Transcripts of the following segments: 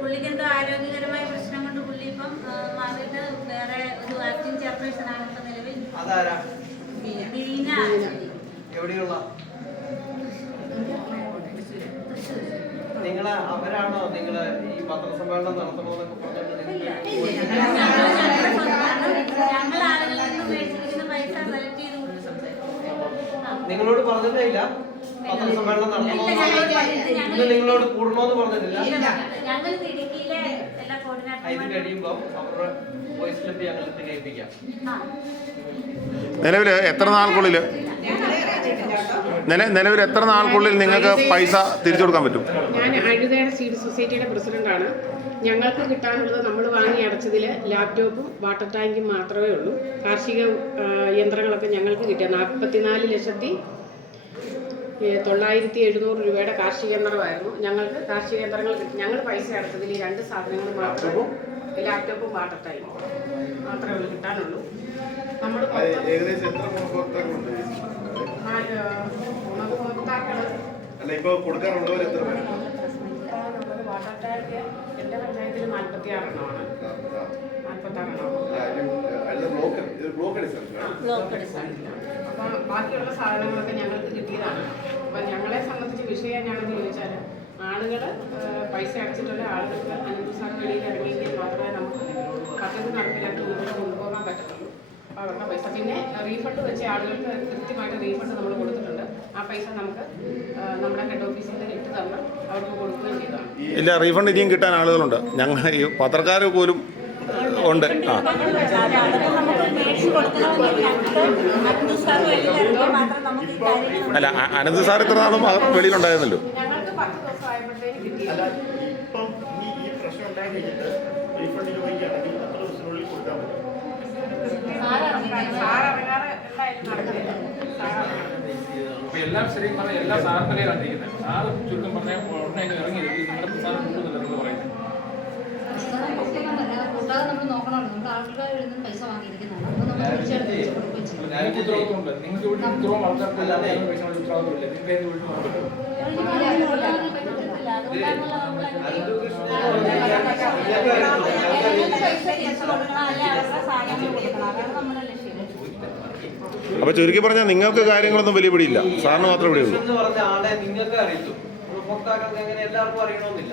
പുള്ളിക്കെന്തോ ആരോഗ്യകരമായ പ്രശ്നം കൊണ്ട് പുള്ളി ഇപ്പം മാറിയിട്ട് വേറെ ഒരു ആക്ടിംഗ് ചെയർപേഴ്സൺ ആണ് ഇപ്പൊ നിലവിൽ. നിങ്ങള് അവരാണോ നിങ്ങള് ഈ പത്രസമ്മേളനം നടത്തണമെന്നൊക്കെ ഞങ്ങൾ ആളുകളിൽ നിന്ന് മേടിച്ചിരിക്കുന്ന പൈസ സെലക്ട് ചെയ്ത് നിങ്ങളോട് പറഞ്ഞിട്ടേ ഇല്ല? പത്രസമ്മേളനം നടത്തണമെന്ന് നിങ്ങളോട് കൂടണമെന്ന് പറഞ്ഞിട്ടില്ല? ഇത് കഴിയുമ്പോ അവരുടെ വോയിസ് ക്ലിപ്പ് ഞങ്ങൾ കേൾപ്പിക്കാം. നിലവിൽ എത്ര നാൾക്കുള്ളിൽ നിങ്ങൾക്ക് പൈസ തിരിച്ചു കൊടുക്കാൻ പറ്റും? ഞാൻ അഴുതയുടെ സീഡ് സൊസൈറ്റിയുടെ പ്രസിഡന്റാണ്. ഞങ്ങൾക്ക് കിട്ടാനുള്ളത് നമ്മൾ വാങ്ങി അടച്ചതിൽ ലാപ്ടോപ്പും വാട്ടർ ടാങ്കും മാത്രമേ ഉള്ളൂ. കാർഷിക യന്ത്രങ്ങളൊക്കെ ഞങ്ങൾക്ക് കിട്ടിയ 44,900,700 രൂപയുടെ കാർഷിക യന്ത്രമായിരുന്നു. ഞങ്ങൾക്ക് കാർഷിക യന്ത്രങ്ങൾ ഞങ്ങൾ പൈസ അടച്ചതിൽ ഈ 2 സാധനങ്ങൾ മാത്രമേ, ലാപ്ടോപ്പും വാട്ടർ ടാങ്കും മാത്രമേ ഉള്ളൂ കിട്ടാനുള്ളൂ. നമ്മൾ വാട്ടർ ടാങ്ക് എൻ്റെ പഞ്ചായത്തിൽ 46 എണ്ണമാണ്. 46 അപ്പം ബാക്കിയുള്ള സാധനങ്ങളൊക്കെ ഞങ്ങൾക്ക് കിട്ടിയതാണ്. അപ്പം ഞങ്ങളെ സംബന്ധിച്ച് വിഷയം ഞാനെന്ന് ചോദിച്ചാൽ, ആളുകൾ പൈസ അടച്ചിട്ടുള്ള ആളുകൾക്ക് അനന്തസാർ വെളിയിൽ ഇറങ്ങിയെങ്കിൽ മാത്രമേ നമുക്ക് പദ്ധതി നടപ്പിലാക്കി മുന്നോട്ട് കൊണ്ടുപോകാൻ പറ്റത്തുള്ളൂ. അപ്പോൾ അവരുടെ പൈസ പിന്നെ റീഫണ്ട് വെച്ച ആളുകൾക്ക് കൃത്യമായിട്ട് റീഫണ്ട് നമ്മൾ കൊടുത്തിട്ടുണ്ട്. ആ പൈസ നമുക്ക് നമ്മുടെ ഹെഡ് ഓഫീസിൽ നിന്ന് ഇട്ട് തന്ന് അവർക്ക് കൊടുക്കുകയും ചെയ്തതാണ്. ഇല്ല, റീഫണ്ട് ഇനിയും കിട്ടാൻ ആളുകളുണ്ട്. ഞങ്ങൾ ഈ പത്രക്കാർ പോലും ഉണ്ട്. അല്ല, അനന്ത് സാർ ഇത്ര നാളും വെളിയിലുണ്ടായിരുന്നല്ലോ. ഞങ്ങൾക്ക് 10 ദിവസം ആയപ്പോഴത്തേക്ക് കിട്ടിയില്ല. എല്ലാം ശരിക്കും പറഞ്ഞാൽ എല്ലാ സാറിന്റെ കയ്യിലാണ് ഇരിക്കുന്നത്. സാറ് ചുരുക്കം പറഞ്ഞാൽ ഉടനെ ഇറങ്ങി നിങ്ങളുടെ സാറ് കൊണ്ടുവന്നില്ല നിങ്ങൾ പറയുന്നത്. നമ്മൾ നോക്കണമല്ലോ, നമ്മൾ ആൾക്കാർ പൈസ വാങ്ങിയിരിക്കുന്നതാണ്. നിങ്ങൾക്ക് ഉത്തരവാദിത്വമുണ്ട്. നിങ്ങൾക്ക് ഇവിടെ ഇത്രയും ആൾക്കാർക്ക് പൈസ ഉത്തരവാദിത്വമില്ല. നിങ്ങൾക്ക് അതിന് വീട്ടിൽ നോക്കട്ടോ. അപ്പൊ ചുരുക്കി പറഞ്ഞാൽ നിങ്ങൾക്ക് കാര്യങ്ങളൊന്നും വലിയ പിടിയില്ല, സാറിന് മാത്രമേ പിടിയുള്ളൂ. നിങ്ങൾക്ക് അറിയിച്ചു, ഉപഭോക്താക്കൾക്ക് എങ്ങനെ എല്ലാവർക്കും അറിയണമെന്നില്ല.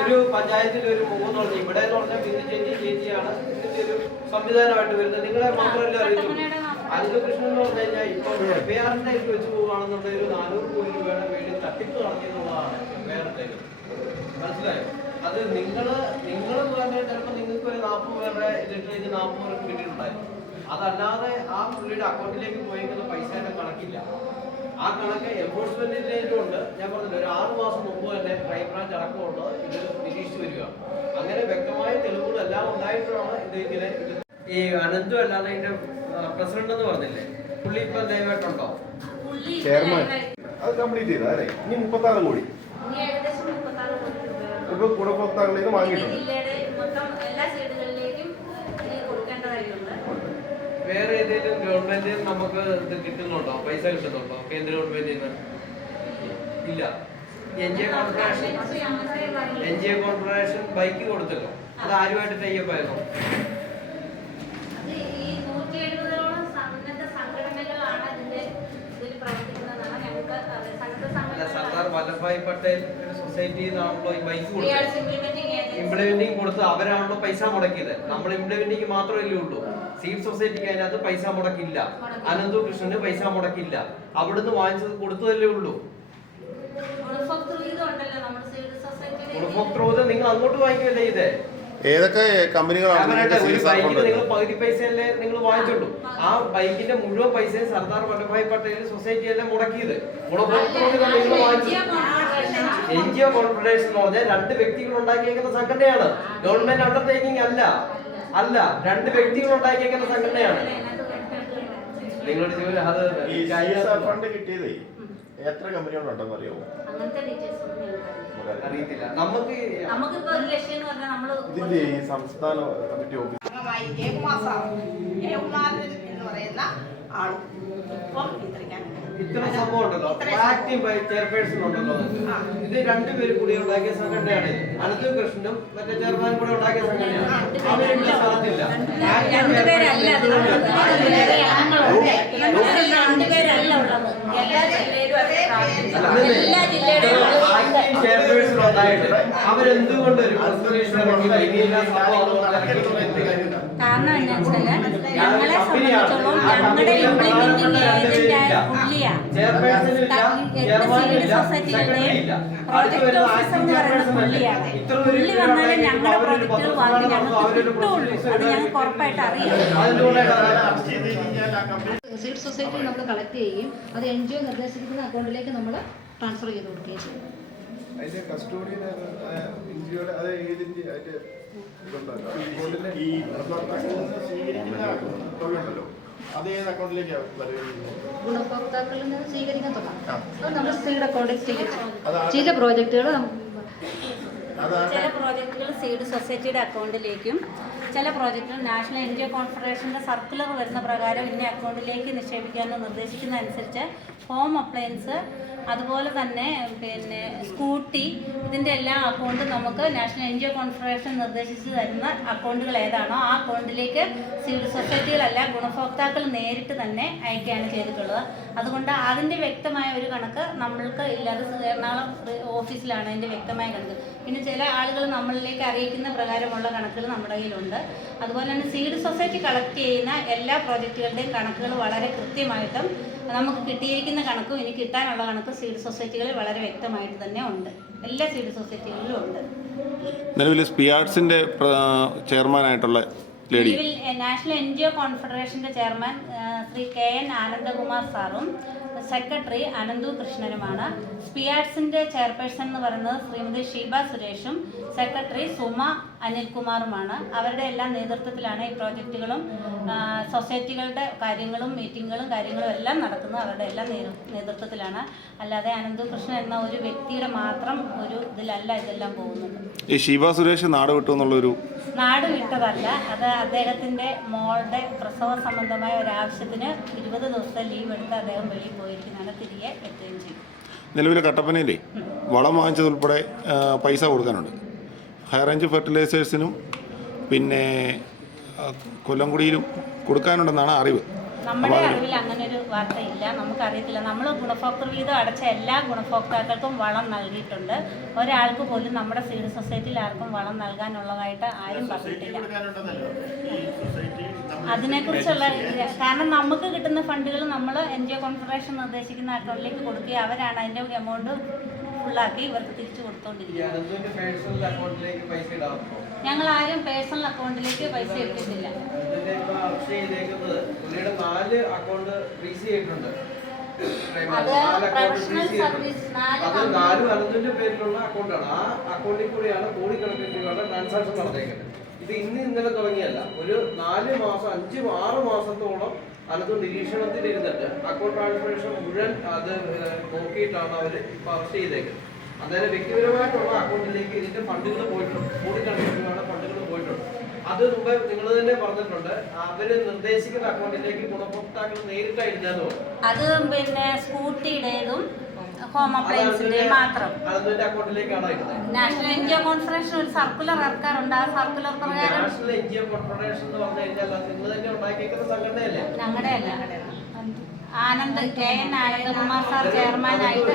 ഒരു പഞ്ചായത്തിൽ ഒരു മുഖം പറഞ്ഞ ഇവിടെ എന്ന് പറഞ്ഞാൽ ചേച്ചിയാണ് ഇതിന്റെ ഒരു സംവിധാനമായിട്ട് വരുന്നത്. നിങ്ങളെ മാത്രമല്ല അറിയിച്ചു. അനന്തകൃഷ്ണൻ എന്ന് പറഞ്ഞു കഴിഞ്ഞാൽ ഇപ്പൊ എഫ്ഐആറിന്റെ വെച്ച് പോവുകയാണെന്നുണ്ടെങ്കിൽ 400 കോടി രൂപയുടെ വേണ്ടി തട്ടിപ്പ് നടത്തിയെന്നുള്ളതാണ് എഫ്ഐആറിന്റെ. മനസ്സിലായോ? അത് നിങ്ങളെന്ന് പറഞ്ഞാൽ ചിലപ്പോൾ നിങ്ങൾക്ക് ഒരു 40 പേരുടെ ഇതിട്ട് 40 പേർക്ക് കിട്ടിയിട്ടുണ്ടായിരുന്നു. അതല്ലാതെ ആ പുള്ളിയുടെ അക്കൗണ്ടിലേക്ക് പോയിരിക്കുന്ന പൈസയുടെ കണക്കില്ല. ആ കണക്ക് എൻഫോഴ്സ്മെന്റിലേക്കും ഉണ്ട്. ഞാൻ പറഞ്ഞില്ല, ഒരു 6 മാസം മുമ്പ് തന്നെ ക്രൈംബ്രാഞ്ച് അടക്കമുണ്ട് ഇത് നിരീക്ഷിച്ചു വരിക. അങ്ങനെ വ്യക്തമായ തെളിവുകളെല്ലാം ഉണ്ടായിട്ടാണ് ഇതിങ്ങനെ. ഈ അനന്തു അല്ലാതെ ഇതിന്റെ പ്രസിഡന്റ് എന്ന് പറഞ്ഞില്ലേ, പുള്ളി ഇപ്പൊ ദയവായിട്ടുണ്ടോ? ചെയർമാൻ അത് കംപ്ലീറ്റ് ചെയ്താ അല്ലേ? ഇനി 36 കോടി ഇപ്പൊ ഗുണഭോക്താക്കളിൽ നിന്ന് വാങ്ങിയിട്ടുണ്ട്. വേറെ ഏതെങ്കിലും ഗവൺമെന്റിൽ നമുക്ക് ഇത് കിട്ടുന്നുണ്ടോ? പൈസ കിട്ടുന്നുണ്ടോ കേന്ദ്ര ഗവൺമെന്റിൽ നിന്ന്? ഇല്ല. N G A corporation bike കൊടുത്തല്ലോ, അത് ആരുമായിട്ട് ടൈപ്പായിരുന്നു? സർദാർ വല്ലഭായ് പട്ടേൽ സൊസൈറ്റി ആണല്ലോ ഈ ബൈക്ക് കൊടുത്തത്. ഇംപ്ലിമെന്റിങ് കൊടുത്ത് അവരാണല്ലോ പൈസ മുടക്കിയത്. നമ്മൾ ഇംപ്ലിമെന്റിങ് മാത്രമല്ലേ ഉള്ളൂ. സീഡ് സൊസൈറ്റിക്ക് അതിനകത്ത് പൈസ മുടക്കില്ല. അനന്തു കൃഷ്ണന് പൈസ മുടക്കില്ല. അവിടുന്ന് വാങ്ങിച്ചത് കൊടുത്തതല്ലേ ഉള്ളൂ. ഗുണഭോക്തൃ നിങ്ങൾ അങ്ങോട്ട് വാങ്ങിക്കല്ലേ ഇത്? ഏതൊക്കെ കമ്പനികളാണ്? നിങ്ങൾ പകുതി പൈസയല്ലേ നിങ്ങൾ വാങ്ങിച്ചുള്ളൂ. ആ ബൈക്കിന്റെ മുഴുവൻ പൈസയും സർദാർ വല്ലഭായ് പട്ടേൽ സൊസൈറ്റിയല്ലേ മുടക്കിയത്. ഗുണഭോക്തൃ നിങ്ങൾ വാങ്ങിച്ചു. NGO കോർപ്പറേഷൻ എന്ന് പറഞ്ഞാൽ 2 വ്യക്തികൾ ഉണ്ടാക്കിയേക്കുന്ന സംഘടനയാണ്. ഗവൺമെന്റ് അണ്ടർടേക്കിംഗ് അല്ല. 2 വ്യക്തികൾ ഉണ്ടാക്കിയേക്കുന്ന സംഘടനയാണ്. നിങ്ങളുടെ ഫണ്ട് കിട്ടിയതേ എത്ര കമ്പനികളുണ്ടെന്ന് അറിയാമോ? അറിയത്തില്ല. നമുക്ക് ഇതിന്റെ ഈ സംസ്ഥാന കമ്മിറ്റി ഓഫീസ് എന്ന് പറയുന്ന ആണ് ഇപ്പം ഇത്രയ്ക്കാണ്. ഇത്ര സംഭവം ഉണ്ടല്ലോ, ആക്റ്റീവ് ചെയർപേഴ്സൺ ഉണ്ടല്ലോ, ഇത് രണ്ടുപേരും കൂടി ഉണ്ടാക്കിയ സംഘടനയാണ് ഇത്. അനന്തു കൃഷ്ണനും മറ്റേ ചെയർമാനും കൂടെ ഉണ്ടാക്കിയ സംഘടനയാണ്. അവരുടെ സ്ഥലത്തില്ല. രണ്ടുപേരല്ല രണ്ടുപേരല്ല ഉള്ളത്. എല്ലാ ജില്ലയിലും എല്ലാ ജില്ലയിലും ചെയർപേഴ്സൺ ഉണ്ടായിട്ട് അവരെന്തുകൊണ്ട് ഒരു പ്രസന്റേഷൻ ഇറക്കി വലിയ സംഭവം കാരണം എന്താ വെച്ചാല് ഞങ്ങളെ സംബന്ധിച്ചോളം ഞങ്ങളുടെ ഇംപ്ലിമെന്റിംഗ് ഏജന്റായ പുള്ളിയാണ്. സൊസൈറ്റികളുടെയും പ്രോജക്ട് ഓഫീസർ എന്ന് പറയുന്ന പുള്ളിയാണ്. പുള്ളി വന്നാലേ ഞങ്ങളുടെ പ്രോജക്റ്റുകൾ വാങ്ങി ഞങ്ങൾക്ക് കിട്ടുള്ളൂ. അത് ഞങ്ങൾക്ക് ഉറപ്പായിട്ട് അറിയാം. സിവിൽ സൊസൈറ്റി നമ്മൾ കളക്ട് ചെയ്യുകയും അത് NGO നിർദ്ദേശിക്കുന്ന അക്കൗണ്ടിലേക്ക് നമ്മൾ ട്രാൻസ്ഫർ ചെയ്ത് കൊടുക്കുകയും ചെയ്യും. അതിന്റെ കസ്റ്റോഡിയൻ ഇന്ത്യയുടെ അത് ഏതിന്റെ അതിന്റെ ഈ സ്വീകരിക്കുന്ന തുകയുണ്ടല്ലോ, അത് ഏത് അക്കൗണ്ടിലേക്കാണ് ഗുണഭോക്താക്കളിൽ നിന്ന് സ്വീകരിക്കാൻ തുടങ്ങാം. അത് നമ്മൾ സീഡ് അക്കൗണ്ടിൽ സ്വീകരിച്ചു. ചില പ്രോജക്റ്റുകൾ ചില പ്രോജക്റ്റുകൾ സീഡ് സൊസൈറ്റിയുടെ അക്കൗണ്ടിലേക്കും ചില പ്രോജക്റ്റുകൾ നാഷണൽ NGO കോൺഫെഡറേഷൻ്റെ സർക്കുലർ വരുന്ന പ്രകാരം ഇന്ന അക്കൗണ്ടിലേക്ക് നിക്ഷേപിക്കാമെന്ന് നിർദ്ദേശിക്കുന്ന അനുസരിച്ച് ഹോം അപ്ലയൻസ് അതുപോലെ തന്നെ പിന്നെ സ്കൂട്ടി ഇതിൻ്റെ എല്ലാ അക്കൗണ്ടും നമുക്ക് നാഷണൽ NGO കോൺഫെഡറേഷൻ നിർദ്ദേശിച്ച് തരുന്ന അക്കൗണ്ടുകൾ ഏതാണോ ആ അക്കൗണ്ടിലേക്ക് സിവിൽ സൊസൈറ്റികളല്ല ഗുണഭോക്താക്കൾ നേരിട്ട് തന്നെ അയക്കുകയാണ് ചെയ്തിട്ടുള്ളത്. അതുകൊണ്ട് അതിൻ്റെ വ്യക്തമായ ഒരു കണക്ക് നമ്മൾക്ക് ഇല്ലാതെ എറണാകുളം ഓഫീസിലാണ് അതിൻ്റെ വ്യക്തമായ കണക്ക്. പിന്നെ ചില ആളുകൾ നമ്മളിലേക്ക് അറിയിക്കുന്ന പ്രകാരമുള്ള കണക്കുകൾ നമ്മുടെ കയ്യിലുണ്ട്. അതുപോലെ തന്നെ സീഡ് സൊസൈറ്റി കളക്ട് ചെയ്യുന്ന എല്ലാ പ്രോജക്റ്റുകളുടെയും കണക്കുകൾ വളരെ കൃത്യമായിട്ടും നമുക്ക് കിട്ടിയിരിക്കുന്ന കണക്കും ഇനി കിട്ടാനുള്ള കണക്കും സീഡ് സൊസൈറ്റികളിൽ വളരെ വ്യക്തമായിട്ട് തന്നെ ഉണ്ട്. എല്ലാ സീഡ് സൊസൈറ്റികളിലും ഉണ്ട്. നിലവിൽ സ്പിയാർട്സിന്റെ ചെയർമാനായിട്ടുള്ള ലേഡി നാഷണൽ NGO കോൺഫെഡറേഷൻ്റെ ചെയർമാൻ ശ്രീ KN ആനന്ദകുമാർ സാറും സെക്രട്ടറി അനന്തു കൃഷ്ണനുമാണ്. സ്പിയാർട്സിൻ്റെ ചെയർപേഴ്സൺ എന്ന് പറയുന്നത് ശ്രീമതി ഷീബ സുരേഷും സെക്രട്ടറി സുമ അനിൽകുമാറുമാണ്. അവരുടെ എല്ലാം നേതൃത്വത്തിലാണ് ഈ പ്രോജക്റ്റുകളും സൊസൈറ്റികളുടെ കാര്യങ്ങളും മീറ്റിങ്ങുകളും കാര്യങ്ങളും എല്ലാം നടക്കുന്നത്. അവരുടെ എല്ലാം നേതൃത്വത്തിലാണ്. അല്ലാതെ അനന്തു കൃഷ്ണൻ എന്ന ഒരു വ്യക്തിയുടെ മാത്രം ഒരു ഇതിലല്ല ഇതെല്ലാം പോകുന്നത്. ഈ ഷീബ സുരേഷ് നാട് വിട്ടു എന്നുള്ളൊരു നാട് വിട്ടതല്ല, അത് അദ്ദേഹത്തിൻ്റെ മോളുടെ പ്രസവ സംബന്ധമായ ഒരാവശ്യത്തിന് 20 ദിവസത്തെ ലീവ് എടുത്ത് അദ്ദേഹം വെളിയിൽ പോയിരിക്കുന്നതാണ്. തിരികെ എത്തുകയും ചെയ്യും. നിലവിലെ കട്ടപ്പനയിലെ വളം വാങ്ങിച്ചതുൾപ്പെടെ പൈസ കൊടുക്കാനുണ്ട്. ഹൈറേഞ്ച് ഫെർട്ടിലൈസേഴ്സിനും പിന്നെ കൊല്ലംകുടിയിലും കൊടുക്കാനുണ്ടെന്നാണ് അറിവ്. നമ്മുടെ അറിവിൽ അങ്ങനെ ഒരു വാർത്തയില്ല, നമുക്കറിയത്തില്ല. നമ്മൾ ഗുണഭോക്തൃ വീതം അടച്ച എല്ലാ ഗുണഭോക്താക്കൾക്കും വളം നൽകിയിട്ടുണ്ട്. ഒരാൾക്ക് പോലും നമ്മുടെ സീഡ് സൊസൈറ്റിയിൽ ആർക്കും വളം നൽകാനുള്ളതായിട്ട് ആരും പറഞ്ഞിട്ടില്ല. അതിനെക്കുറിച്ചുള്ള കാരണം നമുക്ക് കിട്ടുന്ന ഫണ്ടുകൾ നമ്മൾ NGO കോൺഫെഡറേഷൻ നിർദ്ദേശിക്കുന്ന അക്കൗണ്ടിലേക്ക് കൊടുക്കുകയും അവരാണ് അതിൻ്റെ എമൗണ്ട് ഫുള്ളാക്കി ഇവർക്ക് തിരിച്ചു കൊടുത്തോണ്ടിരിക്കുന്നത്. ഞങ്ങൾ ആരും പേഴ്സണൽ അക്കൗണ്ടിലേക്ക് പൈസ ഇട്ടിട്ടില്ല. അത് പ്രൊഫഷണൽ സർവീസ് അനന്തുവിന്റെ പേരിലുള്ള അക്കൗണ്ടാണ്. ആ അക്കൗണ്ടിൽ കൂടിയാണ് കോടിക്കണക്കിന് രൂപയുടെ ട്രാൻസാക്ഷൻ നടന്നേക്കുന്നത്. ഇത് ഇന്നലെ തുടങ്ങിയല്ല, ഒരു 4 മാസം 5-6 മാസത്തോളം അനന്തു നിരീക്ഷണത്തിൽ ഇരുന്നിട്ട് അക്കൗണ്ട് ട്രാൻസ്ഫോർമേഷൻ മുഴുവൻ അത് നോക്കിയിട്ടാണ് അവർ അറസ്റ്റ് ചെയ്തേക്കുന്നത്. അന്നേരം വ്യക്തിപരമായിട്ടുള്ള അക്കൗണ്ടിലേക്ക് ഇതിന്റെ ഫണ്ടുകൾ പോയിട്ടുണ്ട്, കോടിക്കണക്കിന് രൂപയുടെ ഫണ്ടുകൾ പോയിട്ടുണ്ട്. അത് മുമ്പ് നിങ്ങൾ തന്നെ പറഞ്ഞിട്ടുണ്ട്, അവര് നിർദ്ദേശിക്കുന്ന അക്കൗണ്ടിലേക്ക് ഗുണഭോക്താക്കൾ നേരിട്ടായിരുന്നു. അത് പിന്നെ സ്കൂട്ടിയുടേതും ഹോം അപ്ലയൻസിന്റെയും മാത്രം അതിന്റെ അക്കൗണ്ടിലേക്കാണ് ഇടുന്നത്. നാഷണൽ NGO കോൺഫെഡറേഷൻ ഒരു സർക്കുലർ ഇറക്കാറുണ്ട്. ആ സർക്കുലർ പ്രകാരം നാഷണൽ NGO കോൺഫെഡറേഷൻ എന്ന് പറഞ്ഞു കഴിഞ്ഞാൽ നിങ്ങൾ തന്നെ ഉണ്ടാക്കിയിരിക്കുന്ന സംഘടനയല്ലേ? ഞങ്ങളുടെ അല്ല, ആനന്ദ് KN ആനന്ദകുമാർ സാർ ചെയർമാനായിട്ട്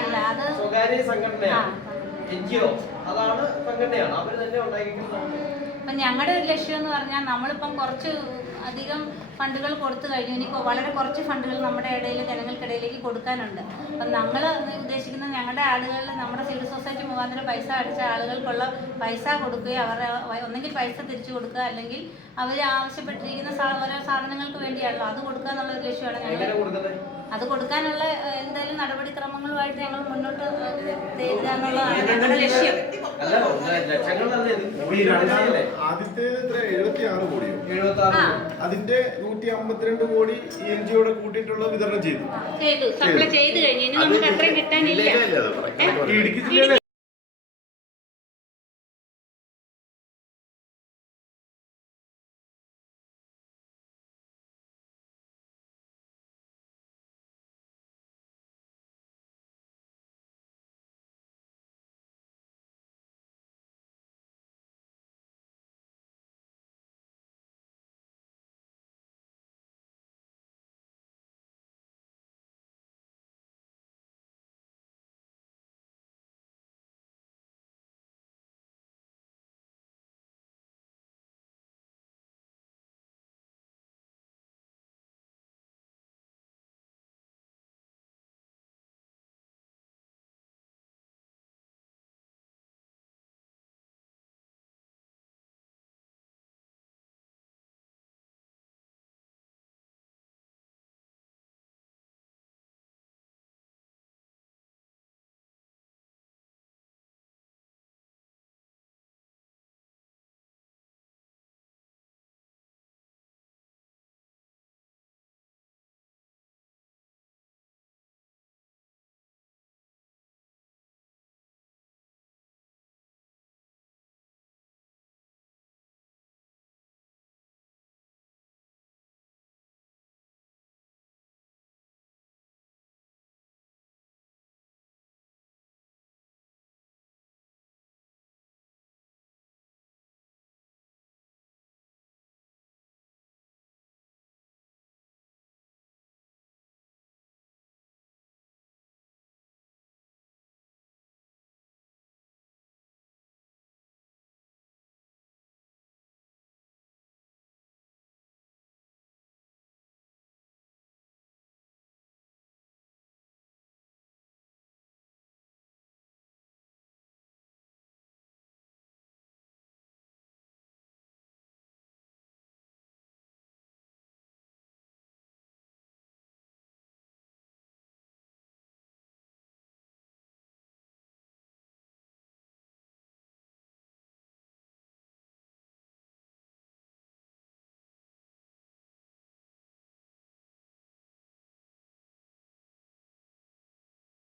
അല്ല, അത് സ്വകാര്യ സംഘടനയാണ്. NGO അതാണ് സംഘടനയാണ്, അവർ തന്നെ ഉണ്ടാക്കിയിരിക്കുന്നത്. അപ്പം ഞങ്ങളുടെ ഒരു ലക്ഷ്യം എന്ന് പറഞ്ഞാൽ നമ്മളിപ്പം കുറച്ച് അധികം ഫണ്ടുകൾ കൊടുത്തു കഴിഞ്ഞു. ഇനി വളരെ കുറച്ച് ഫണ്ടുകൾ നമ്മുടെ ഇടയിൽ ജനങ്ങൾക്കിടയിലേക്ക് കൊടുക്കാനുണ്ട്. അപ്പം ഞങ്ങൾ ഉദ്ദേശിക്കുന്ന ഞങ്ങളുടെ ആളുകളിൽ നമ്മുടെ സിവിൽ സൊസൈറ്റി മുഖാന്തരം പൈസ അടച്ച ആളുകൾക്കുള്ള പൈസ കൊടുക്കുകയോ അവരുടെ ഒന്നെങ്കിൽ പൈസ തിരിച്ചു കൊടുക്കുക, അല്ലെങ്കിൽ അവർ ആവശ്യപ്പെട്ടിരിക്കുന്ന ഓരോ സാധനങ്ങൾക്ക് വേണ്ടിയാണല്ലോ അത് കൊടുക്കുക എന്നുള്ളൊരു ലക്ഷ്യമാണ് ഞങ്ങൾ. അത് കൊടുക്കാനുള്ള എന്തായാലും നടപടിക്രമങ്ങളുമായിട്ട് ഞങ്ങൾ മുന്നോട്ട് എന്നുള്ളതാണ് ഞങ്ങളുടെ ലക്ഷ്യം. ആദ്യത്തെ 76 കോടിയോ അതിന്റെ 152 കോടി NGOയുടെ കൂട്ടിയിട്ടുള്ള വിതരണം ചെയ്തു സപ്ലൈ ചെയ്ത് കഴിഞ്ഞു. ഇനി നമുക്ക് അത്രയും കിട്ടാനില്ല. ഇടുക്കി ജില്ലയിലെ